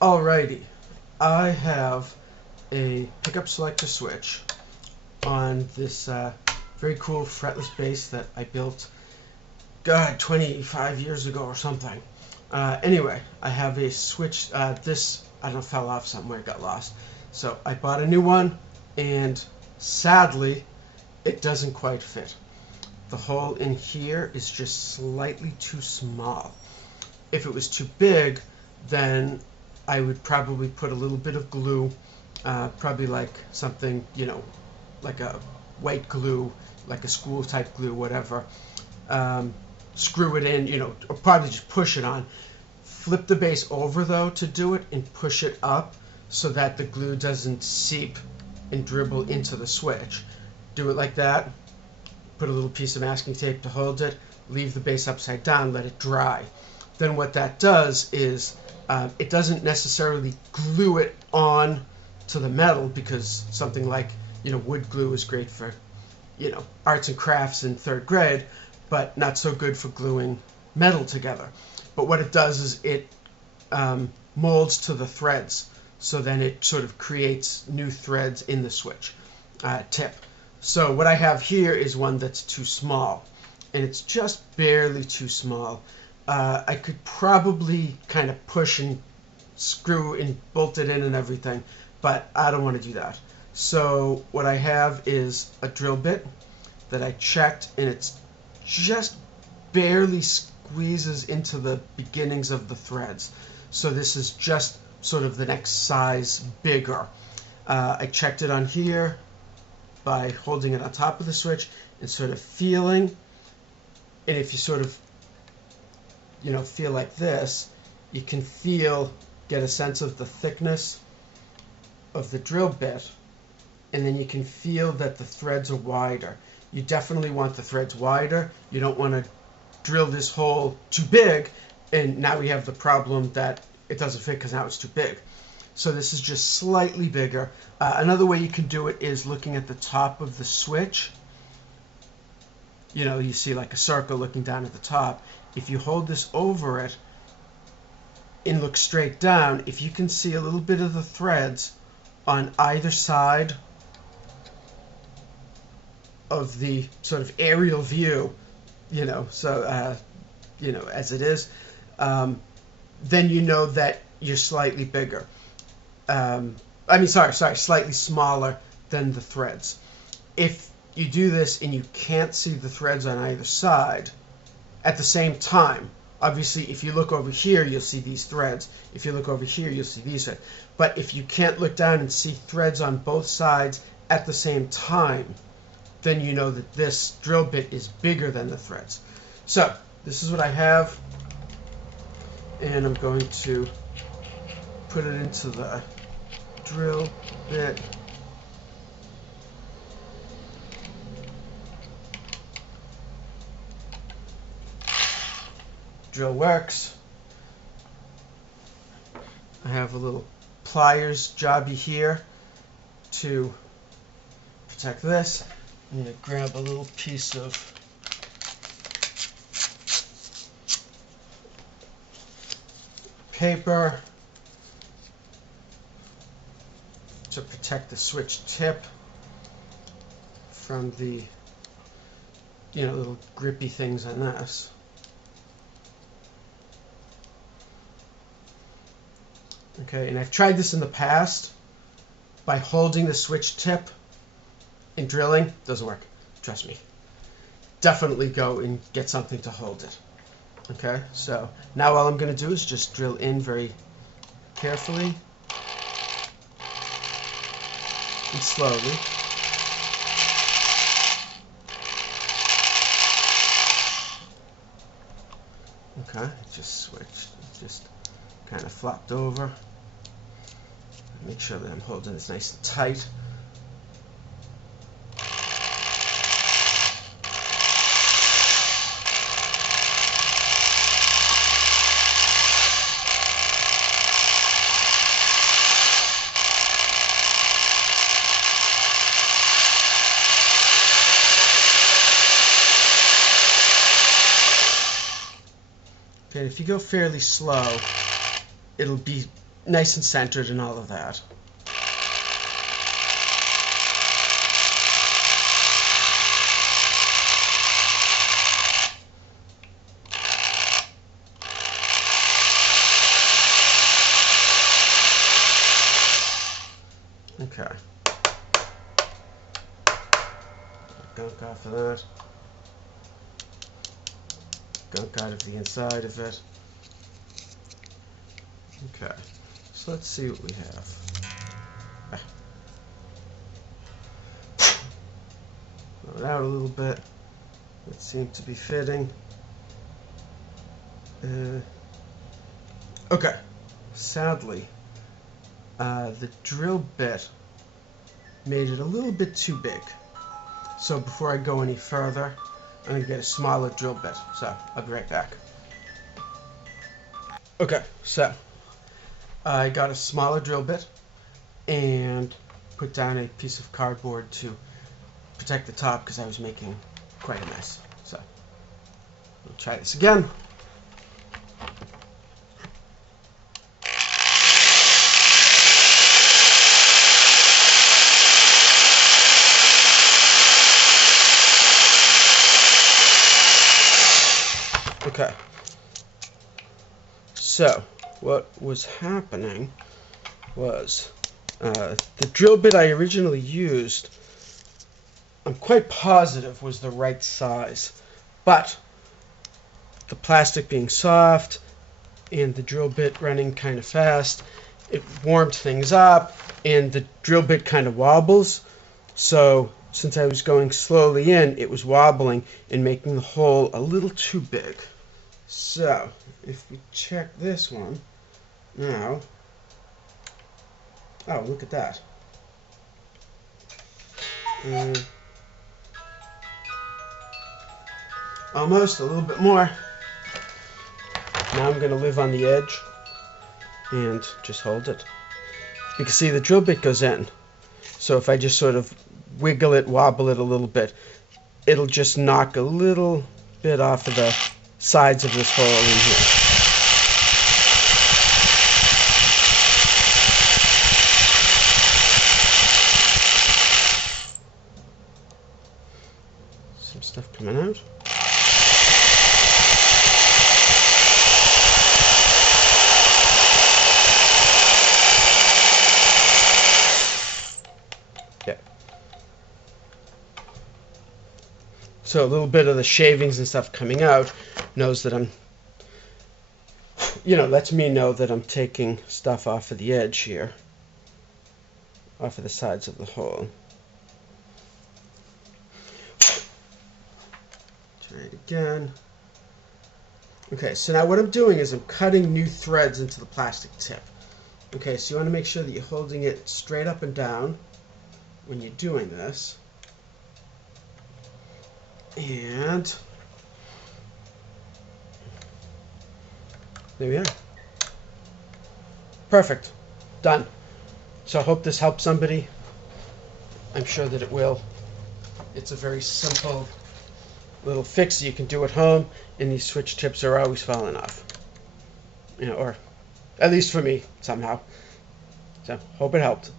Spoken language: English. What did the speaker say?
Alrighty, I have a pickup selector switch on this very cool fretless bass that I built, God, 25 years ago or something. Anyway, I have a switch. This, I don't know, fell off somewhere, got lost. So I bought a new one, and sadly, it doesn't quite fit. The hole in here is just slightly too small. If it was too big, then I would probably put a little bit of glue, probably like something, like a white glue, like a school type glue, whatever. Screw it in, or probably just push it on. Flip the base over though to do it and push it up so that the glue doesn't seep and dribble into the switch. Do it like that. Put a little piece of masking tape to hold it. Leave the base upside down, let it dry. Then what that does is it doesn't necessarily glue it on to the metal, because something like wood glue is great for arts and crafts in third grade, but not so good for gluing metal together. But what it does is it molds to the threads, so then it sort of creates new threads in the switch tip. So what I have here is one that's too small, and it's just barely too small. I could probably kind of push and screw and bolt it in and everything, but I don't want to do that. So what I have is a drill bit that I checked, and it's just barely squeezes into the beginnings of the threads. So this is just sort of the next size bigger. I checked it on here by holding it on top of the switch and sort of feeling. And if you sort of feel like this, you can get a sense of the thickness of the drill bit, and then you can feel that the threads are wider. You definitely want the threads wider. You don't want to drill this hole too big, and now we have the problem that it doesn't fit because now it's too big. So this is just slightly bigger. Another way you can do it is looking at the top of the switch. You see like a circle looking down at the top. If you hold this over it and look straight down, if you can see a little bit of the threads on either side of the sort of aerial view, as it is, then you know that you're slightly bigger. Slightly smaller than the threads. If you do this and you can't see the threads on either side at the same time, obviously if you look over here you'll see these threads, if you look over here you'll see these threads, but if you can't look down and see threads on both sides at the same time, then you know that this drill bit is bigger than the threads. So this is what I have, and I'm going to put it into the drill bit. Drill works. I have a little pliers jobby here to protect this. I'm going to grab a little piece of paper to protect the switch tip from the little grippy things on this. Okay, and I've tried this in the past by holding the switch tip and drilling. Doesn't work, trust me. Definitely go and get something to hold it. Okay, so now all I'm going to do is just drill in very carefully and slowly. Okay, it just switched. It just kind of flopped over. Make sure that I'm holding this nice and tight. Okay, if you go fairly slow, it'll be nice and centered and all of that. Okay. Gunk off of that. Gunk out of the inside of it. Okay. So let's see what we have. Blow it out a little bit. It seemed to be fitting. Okay. Sadly, the drill bit made it a little bit too big. So before I go any further, I'm going to get a smaller drill bit. So I'll be right back. Okay, so I got a smaller drill bit and put down a piece of cardboard to protect the top because I was making quite a mess. So we'll try this again. Okay, so what was happening was the drill bit I originally used, I'm quite positive was the right size, but the plastic being soft and the drill bit running kind of fast, it warmed things up and the drill bit kind of wobbles. So since I was going slowly in, it was wobbling and making the hole a little too big. So, if we check this one, now, oh, look at that. Almost, a little bit more. Now I'm going to live on the edge and just hold it. You can see the drill bit goes in. So if I just sort of wiggle it, wobble it a little bit, it'll just knock a little bit off of the sides of this hole in here. Some stuff coming out. Yeah. So a little bit of the shavings and stuff coming out knows that I'm, lets me know that I'm taking stuff off of the edge here, off of the sides of the hole. Try it again. Okay, so now what I'm doing is I'm cutting new threads into the plastic tip. Okay, so you want to make sure that you're holding it straight up and down when you're doing this. And there we are. Perfect. Done. So I hope this helps somebody. I'm sure that it will. It's a very simple little fix you can do at home, and these switch tips are always falling off. Or at least for me, somehow. So hope it helped.